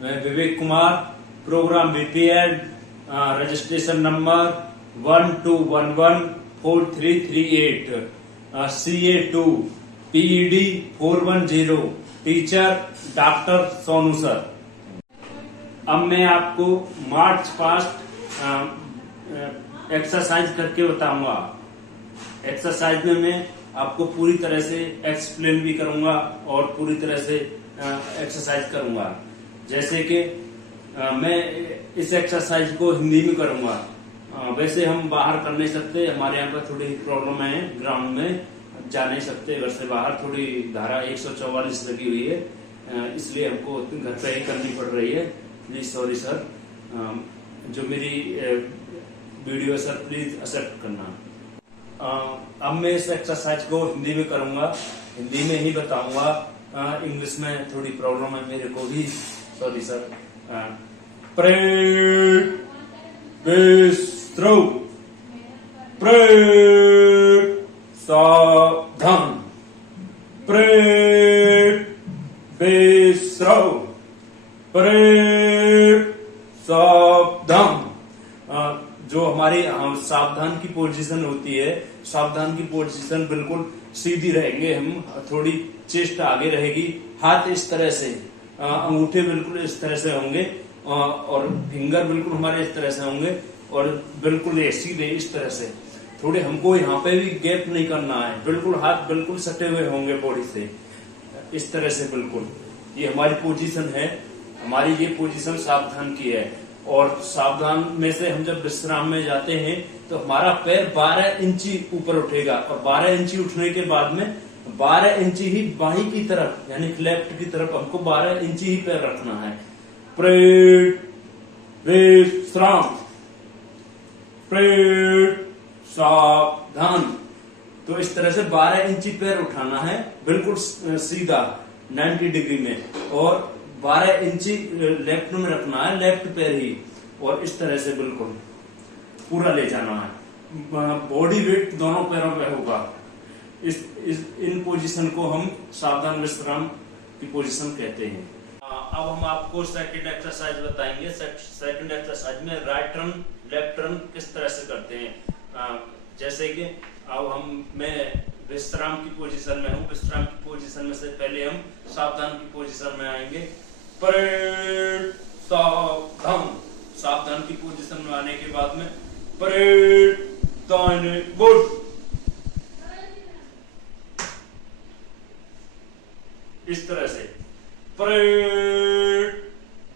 मैं Vivek Kumar, programme BPEd, registration number 12114338, CA2 PED 410, teacher doctor Sonu sir. अब मैं आपको मार्च पास्ट एक्सरसाइज करके बताऊंगा। एक्सरसाइज में मैं आपको पूरी तरह से एक्सप्लेन भी करूंगा और पूरी तरह से एक्सरसाइज करूंगा। जैसे कि मैं इस एक्सरसाइज को हिंदी में करूंगा। वैसे हम बाहर कर नहीं सकते, हमारे यहाँ पर थोड़ी प्रॉब्लम है, ग्राउंड में जा नहीं सकते, घर से बाहर थोड़ी धारा 144 लगी हुई है, इसलिए हमको घर पे ही करनी पड़ रही है। प्लीज सॉरी सर, जो मेरी वीडियो सर प्लीज एक्सेप्ट करना। अब मैं इस एक्सरसाइज को हिंदी में करूंगा, हिंदी में ही बताऊंगा। इंग्लिश में थोड़ी प्रॉब्लम है मेरे को भी, सॉरी सर। परेड विस्त्रौ, परेड सावधान, परेड विस्त्रौ, परेड सावधान। जो हमारी सावधान की पोजीशन होती है, सावधान की पोजीशन बिल्कुल सीधी रहेंगे हम, थोड़ी चेस्ट आगे रहेगी, हाथ इस तरह से, अंगूठे बिल्कुल इस तरह से होंगे और फिंगर बिल्कुल हमारे इस तरह से होंगे और बिल्कुल ये सीधे इस तरह से। थोड़े हमको यहाँ पे भी गैप नहीं करना है, बिल्कुल हाथ बिल्कुल सटे हुए होंगे बॉडी से, इस तरह से बिल्कुल। ये हमारी पोजीशन है, हमारी ये पोजीशन सावधान की है। और सावधान में से हम जब विश्राम में जाते हैं तो हमारा पैर 12 इंची ऊपर उठेगा और 12 इंची उठने के बाद में 12 इंची ही बाहीं की तरफ यानी लेफ्ट की तरफ हमको 12 इंची ही पैर रखना है। परेड विश्राम, परेड सावधान। तो इस तरह से 12 इंची पैर उठाना है, बिल्कुल सीधा 90 डिग्री में, और 12 इंची लेफ्ट में रखना है, लेफ्ट पैर ही, और इस तरह से बिल्कुल पूरा ले जाना है। बॉडी वेट दोनों पैरों पे होगा। इन पोजीशन को हम सावधान विश्राम की पोजीशन कहते हैं। अब हम आपको सेकंड एक्सरसाइज बताएंगे। सेकंड एक्सरसाइज में राइट टर्न लेफ्ट टर्न किस तरह से करते हैं। जैसे कि अब मैं विश्राम की पोजीशन में हूँ, विश्राम की पोजीशन में से पहले हम सावधान की पोजीशन में आएंगे। परेड सावधान, सावधान की पोजीशन में आने के बाद में परेड दाहिने मुड़, इस तरह से परेड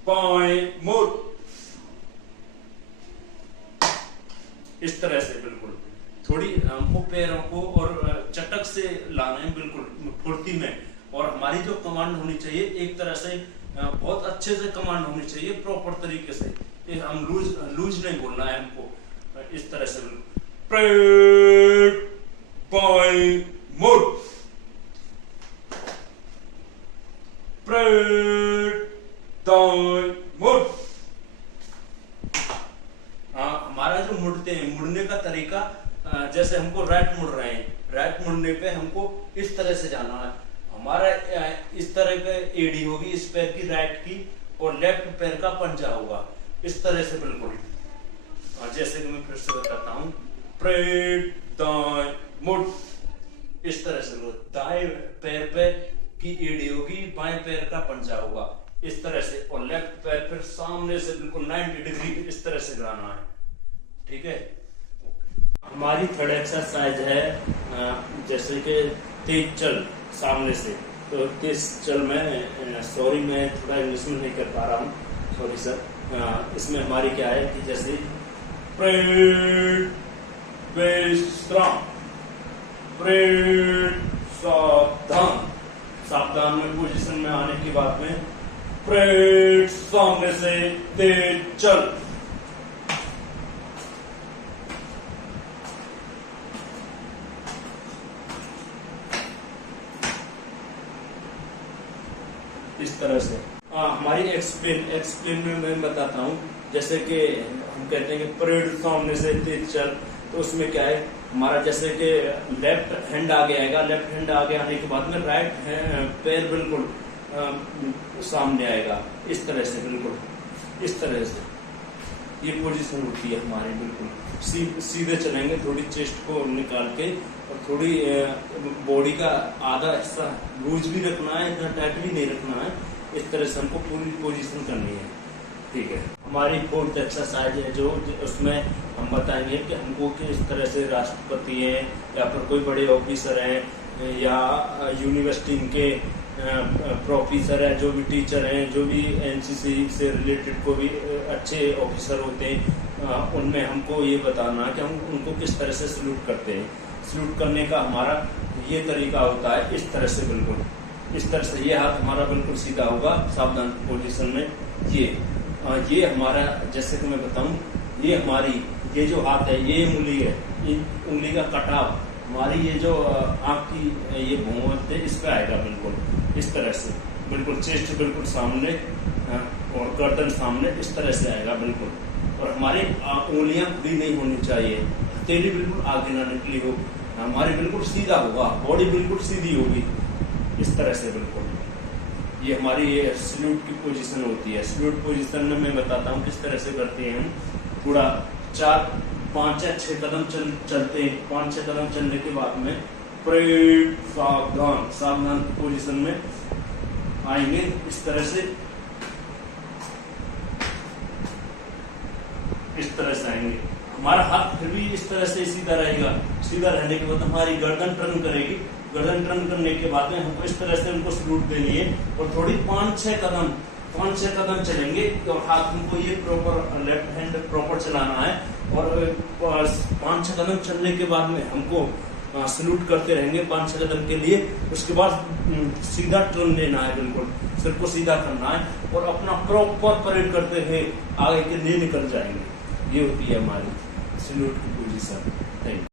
बाएं मुड़, इस तरह से बिल्कुल। थोड़ी हमको पैरों को और चटक से लाना है, बिल्कुल फुर्ती में, और हमारी जो कमांड होनी चाहिए एक तरह से बहुत अच्छे से कमांड होनी चाहिए, प्रॉपर तरीके से। हम लूज नहीं बोलना है हमको, इस तरह से परेड बाएं मुड़, परेड दाएं मुड़। हमारा जो मुड़ते हैं, मुड़ने का तरीका, जैसे हमको राइट मुड़ रहे हैं, राइट मुड़ने पे हमको इस तरह से जाना है। हमारा इस तरह का एड़ी होगी इस पैर की राइट की, और लेफ्ट पैर का पंजा होगा इस तरह से बिल्कुल। जैसे कि मैं फिर से बताता हूँ, परेड दाएं मुड़, इस तरह से। दाएं पैर पे की एड़ी होगी, बाएं पैर का पंजा होगा इस तरह से, और लेफ्ट पैर फिर सामने से बिल्कुल 90 डिग्री इस तरह से जाना है। ठीक है। हमारी थर्ड एक्सरसाइज है, जैसे कि तेज चल सामने से। तो तेज चल में, सॉरी मैं थोड़ा इंग्लिश में नहीं कर पा रहा हूँ, सॉरी सर। इसमें हमारी क्या है कि जैसे परेड विश्राम, परेड सावधान, सावधान में पोजीशन में आने के बाद में परेड सामने से तेज चल, इस तरह से। हमारी एक्सप्लेन में मैं बताता हूँ। जैसे कि हम कहते हैं कि परेड सामने से तेज चल, तो उसमें क्या है, हमारा जैसे कि लेफ्ट हैंड आगे आएगा, लेफ्ट हैंड आगे आने के बाद में राइट पैर बिल्कुल सामने आएगा, इस तरह से, बिल्कुल इस तरह से ये पोजीशन होती है हमारी। बिल्कुल सीधे चलेंगे, थोड़ी चेस्ट को निकाल के और थोड़ी बॉडी का आधा हिस्सा लूज भी रखना है, इतना टाइट भी नहीं रखना है। इस तरह से हमको पूरी पोजीशन करनी है, ठीक है। हमारी 4th एक्सरसाइज है जो उसमें हम बताएंगे कि हमको किस तरह से राष्ट्रपति हैं या फिर कोई बड़े ऑफिसर हैं या यूनिवर्सिटी के प्रोफेसर हैं, जो भी टीचर हैं, जो भी एनसीसी से रिलेटेड को भी अच्छे ऑफिसर होते हैं, उनमें हमको ये बताना है कि हम उनको किस तरह से सल्यूट करते हैं। सल्यूट करने का हमारा ये तरीका होता है, इस तरह से, बिल्कुल इस तरह से। ये हाथ हमारा बिल्कुल सीधा होगा सावधान पोजीशन में। ये हमारा, जैसे कि मैं बताऊं, ये हमारी ये जो हाथ है, ये उंगली है, ये उंगली का कटाव हमारी ये जो आंख की ये भौंहों है इस पे आएगा, बिल्कुल इस तरह से। बिल्कुल चेस्ट बिल्कुल सामने और गर्दन सामने, इस तरह से आएगा बिल्कुल। और हमारी उंगलियां खुली नहीं होनी चाहिए, हथेली बिल्कुल आगे ना निकली हो, हमारी बिल्कुल सीधा होगा, बॉडी बिल्कुल सीधी होगी, इस तरह से बिल्कुल। ये हमारी ये सल्यूट की पोजीशन होती है। सल्यूट पोजीशन में मैं बताता हूँ किस तरह से करते हैं हम। पूरा 4, 5 या 6 कदम चलते हैं। 5-6 कदम चलने के बाद में परेड, सावधान, सावधान की पोजीशन में आएंगे, इस तरह से, इस तरह से आएंगे। हमारा हाथ फिर भी इस तरह से सीधा रहेगा। सीधा रहने के बाद हमारी गर्दन टर्न करेगी। गर्दन टर्न करने के बाद में हमको इस तरह से उनको सल्यूट देनी है और थोड़ी 5-6 कदम चलेंगे और हाथ हमको ये प्रॉपर लेफ्ट हैंड प्रॉपर चलाना है। और 5-6 कदम चलने के बाद में हमको सल्यूट करते रहेंगे 5-6 कदम के लिए। उसके बाद सीधा टर्न लेना है, बिल्कुल सिर को सीधा करना है और अपना प्रॉपर परेड करते हुए आगे के लिए निकल जाएंगे। ये होती है हमारी सल्यूट की पोजीशन। Thank you.